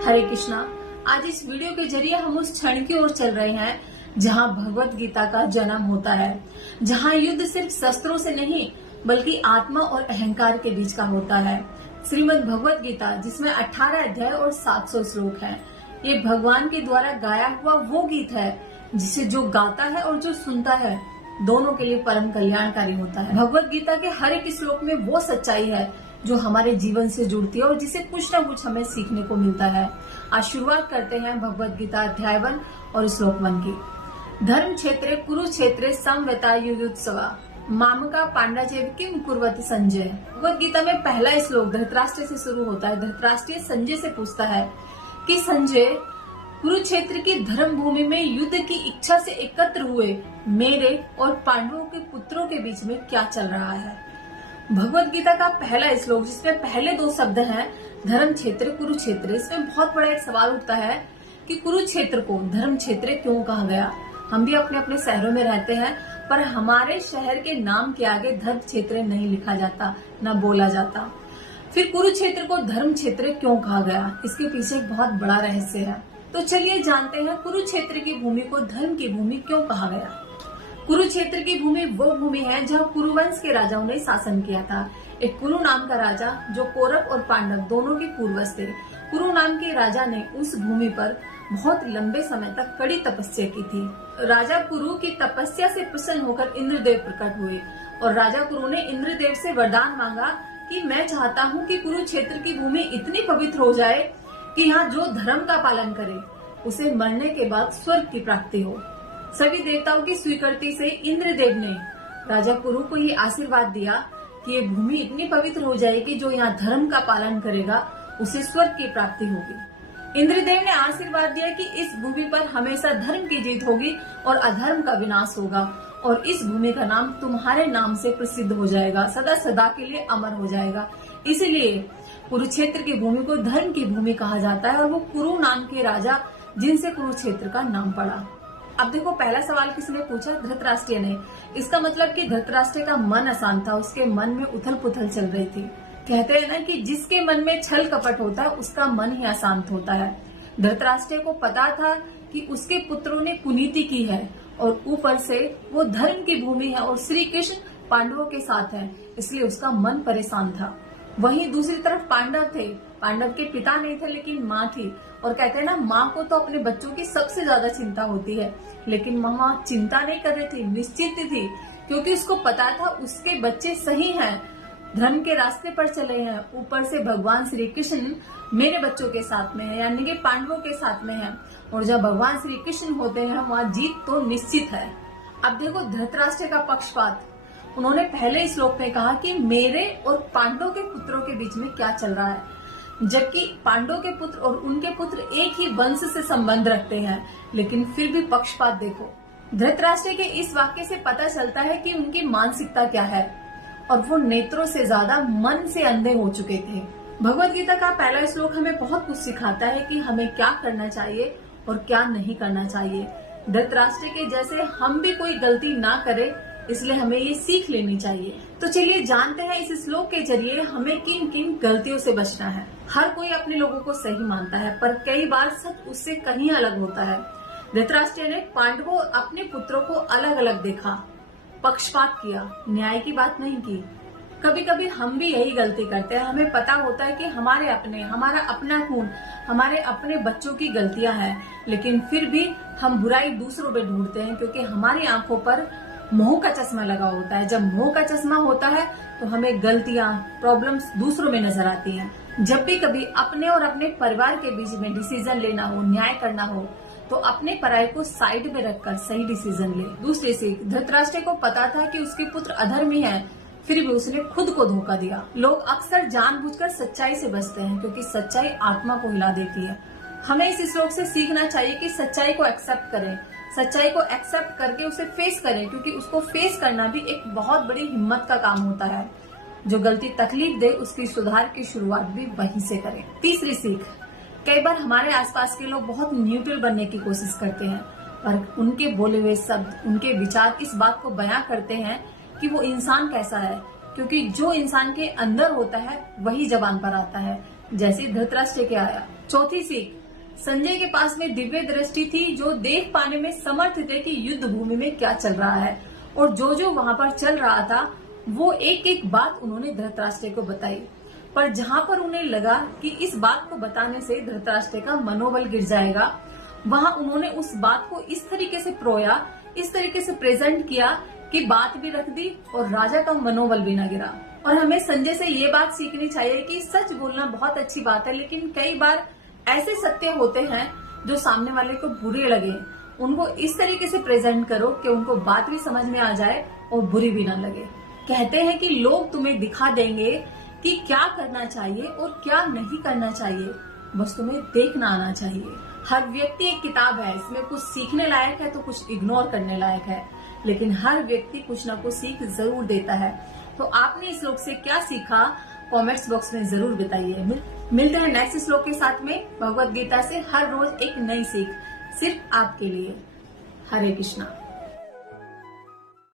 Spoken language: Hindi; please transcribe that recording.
हरे कृष्णा। आज इस वीडियो के जरिए हम उस क्षण की ओर चल रहे हैं जहां भगवत गीता का जन्म होता है, जहां युद्ध सिर्फ शस्त्रों से नहीं बल्कि आत्मा और अहंकार के बीच का होता है। श्रीमद् भगवत गीता, जिसमें 18 अध्याय और 700 श्लोक हैं, ये भगवान के द्वारा गाया हुआ वो गीत है जिसे जो गाता है और जो सुनता है दोनों के लिए परम कल्याणकारी होता है। भगवत गीता के हर एक श्लोक में वो सच्चाई है जो हमारे जीवन से जुड़ती है और जिसे कुछ न कुछ हमें सीखने को मिलता है। आज शुरुआत करते हैं भगवत गीता अध्याय 1 और श्लोक 1 की। धर्म क्षेत्रे कुरुक्षेत्रे समवेता युयुत्सवा मामका पांडचेव किम कुर्वति संजय। भगवत गीता में पहला श्लोक धृतराष्ट्र से शुरू होता है। धृतराष्ट्र संजय से पूछता है कि संजय, कुरुक्षेत्र की धर्म भूमि में युद्ध की इच्छा से एकत्र हुए मेरे और पांडवों के पुत्रों के बीच में क्या चल रहा है। भगवत गीता का पहला श्लोक, जिसमें पहले 2 शब्द हैं धर्म क्षेत्र कुरुक्षेत्र, इसमें बहुत बड़ा एक सवाल उठता है कि कुरुक्षेत्र को धर्म क्षेत्र क्यों कहा गया। हम भी अपने अपने शहरों में रहते हैं, पर हमारे शहर के नाम के आगे धर्म क्षेत्र नहीं लिखा जाता, न बोला जाता। फिर कुरुक्षेत्र को धर्म क्षेत्र क्यों कहा गया, इसके पीछे एक बहुत बड़ा रहस्य है। तो चलिए जानते हैं कुरुक्षेत्र की भूमि को धर्म की भूमि क्यों कहा गया। कुरुक्षेत्र की भूमि वो भूमि है जहाँ कुरुवंश के राजाओं ने शासन किया था। एक कुरु नाम का राजा, जो कौरव और पांडव दोनों के पूर्वज थे। कुरु नाम के राजा ने उस भूमि पर बहुत लंबे समय तक कड़ी तपस्या की थी। राजा कुरु की तपस्या से प्रसन्न होकर इंद्रदेव प्रकट हुए और राजा कुरु ने इंद्रदेव से वरदान मांगा कि मैं चाहता हूँ कि कुरुक्षेत्र की भूमि इतनी पवित्र हो जाए कि यहाँ जो धर्म का पालन करे उसे मरने के बाद स्वर्ग की प्राप्ति हो। सभी देवताओं की स्वीकृति से इंद्रदेव ने राजा कुरु को ये आशीर्वाद दिया कि ये भूमि इतनी पवित्र हो जाएगी जो यहाँ धर्म का पालन करेगा उसे स्वर्ग की प्राप्ति होगी। इंद्रदेव ने आशीर्वाद दिया कि इस भूमि पर हमेशा धर्म की जीत होगी और अधर्म का विनाश होगा और इस भूमि का नाम तुम्हारे नाम से प्रसिद्ध हो जाएगा, सदा सदा के लिए अमर हो जाएगा। इसीलिए कुरुक्षेत्र की भूमि को धर्म की भूमि कहा जाता है और वो कुरु नाम के राजा जिनसे कुरुक्षेत्र का नाम पड़ा। अब देखो, पहला सवाल किसने पूछा? धृतराष्ट्र ने। इसका मतलब कि धृतराष्ट्र का मन अशांत था, उसके मन में उथल पुथल चल रही थी। कहते हैं ना कि जिसके मन में छल कपट होता है उसका मन ही अशांत होता है। धृतराष्ट्र को पता था कि उसके पुत्रों ने कुनीति की है और ऊपर से वो धर्म की भूमि है और श्री कृष्ण पांडवों के साथ है, इसलिए उसका मन परेशान था। वहीं दूसरी तरफ पांडव थे। पांडव के पिता नहीं थे लेकिन माँ थी, और कहते हैं ना, माँ को तो अपने बच्चों की सबसे ज्यादा चिंता होती है, लेकिन माँ चिंता नहीं कर रही थी, निश्चित थी, क्योंकि उसको पता था उसके बच्चे सही हैं, धर्म के रास्ते पर चले हैं। ऊपर से भगवान श्री कृष्ण मेरे बच्चों के साथ में है, यानी कि पांडवों के साथ में है, और जब भगवान श्री कृष्ण होते हैं वहाँ जीत तो निश्चित है। अब देखो धृतराष्ट्र का पक्षपात। उन्होंने पहले श्लोक में कहा कि मेरे और पांडवों के पुत्रों के बीच में क्या चल रहा है, जबकि पांडवों के पुत्र और उनके पुत्र एक ही वंश से संबंध रखते हैं, लेकिन फिर भी पक्षपात देखो। धृतराष्ट्र के इस वाक्य से पता चलता है कि उनकी मानसिकता क्या है, और वो नेत्रों से ज्यादा मन से अंधे हो चुके थे। भगवत गीता का पहला श्लोक हमें बहुत कुछ सिखाता है कि हमें क्या करना चाहिए और क्या नहीं करना चाहिए। धृतराष्ट्र के जैसे हम भी कोई गलती ना करें, इसलिए हमें ये सीख लेनी चाहिए। तो चलिए जानते हैं इस श्लोक के जरिए हमें किन किन गलतियों से बचना है। हर कोई अपने लोगों को सही मानता है, पर कई बार सच उससे कहीं अलग होता है। धृतराष्ट्र ने पांडवों और अपने पुत्रों को अलग अलग देखा, पक्षपात किया, न्याय की बात नहीं की। कभी कभी हम भी यही गलती करते हैं। हमें पता होता है कि हमारा अपना खून, हमारे अपने बच्चों की गलतियां हैं, लेकिन फिर भी हम बुराई दूसरों पे ढूंढते हैं, क्योंकि हमारी आंखों पर मोह का चश्मा लगा होता है। जब मोह का चश्मा होता है तो हमें गलतियां, प्रॉब्लम्स दूसरों में नजर आती हैं। जब भी कभी अपने और अपने परिवार के बीच में डिसीजन लेना हो, न्याय करना हो, तो अपने पराये को साइड में रखकर सही डिसीजन ले। दूसरी सीख, धृतराष्ट्र को पता था कि उसके पुत्र अधर्मी हैं, फिर भी उसने खुद को धोखा दिया। लोग अक्सर जानबूझकर सच्चाई से बचते हैं, क्योंकि सच्चाई आत्मा को हिला देती है। हमें इस श्लोक से सीखना चाहिए कि सच्चाई को एक्सेप्ट करें, सच्चाई को एक्सेप्ट करके उसे फेस करें, क्योंकि उसको फेस करना भी एक बहुत बड़ी हिम्मत का काम होता है। जो गलती तकलीफ दे उसकी सुधार की शुरुआत भी वहीं से करें। तीसरी सीख, कई बार हमारे आसपास के लोग बहुत न्यूट्रल बनने की कोशिश करते हैं, पर उनके बोले हुए शब्द, उनके विचार इस बात को बयां करते हैं कि वो इंसान कैसा है, क्योंकि जो इंसान के अंदर होता है वही जबान पर आता है। जैसे धृतराष्ट्र के आया। चौथी सीख, संजय के पास में दिव्य दृष्टि थी जो देख पाने में समर्थ थे कि युद्ध भूमि में क्या चल रहा है, और जो जो वहां पर चल रहा था वो एक एक बात उन्होंने धृतराष्ट्र को बताई। पर जहां पर उन्हें लगा कि इस बात को बताने से धृतराष्ट्र का मनोबल गिर जाएगा, वहां उन्होंने उस बात को इस तरीके से प्रोया, इस तरीके से प्रेजेंट किया कि बात भी रख दी और राजा का मनोबल भी न गिरा। और हमें संजय से ये बात सीखनी चाहिए कि सच बोलना बहुत अच्छी बात है, लेकिन कई बार ऐसे सत्य होते हैं जो सामने वाले को बुरे लगे, उनको इस तरीके से प्रेजेंट करो कि उनको बात भी समझ में आ जाए और बुरी भी ना लगे। कहते हैं कि लोग तुम्हें दिखा देंगे कि क्या करना चाहिए और क्या नहीं करना चाहिए, बस तुम्हें देखना आना चाहिए। हर व्यक्ति एक किताब है, इसमें कुछ सीखने लायक है तो कुछ इग्नोर करने लायक है, लेकिन हर व्यक्ति कुछ ना कुछ सीख जरूर देता है। तो आपने इस श्लोक से क्या सीखा, कमेंट्स बॉक्स में जरूर बताइए। मिलते हैं नेक्स्ट श्लोक के साथ में भगवत गीता से हर रोज एक नई सीख, सिर्फ आपके लिए। हरे कृष्णा।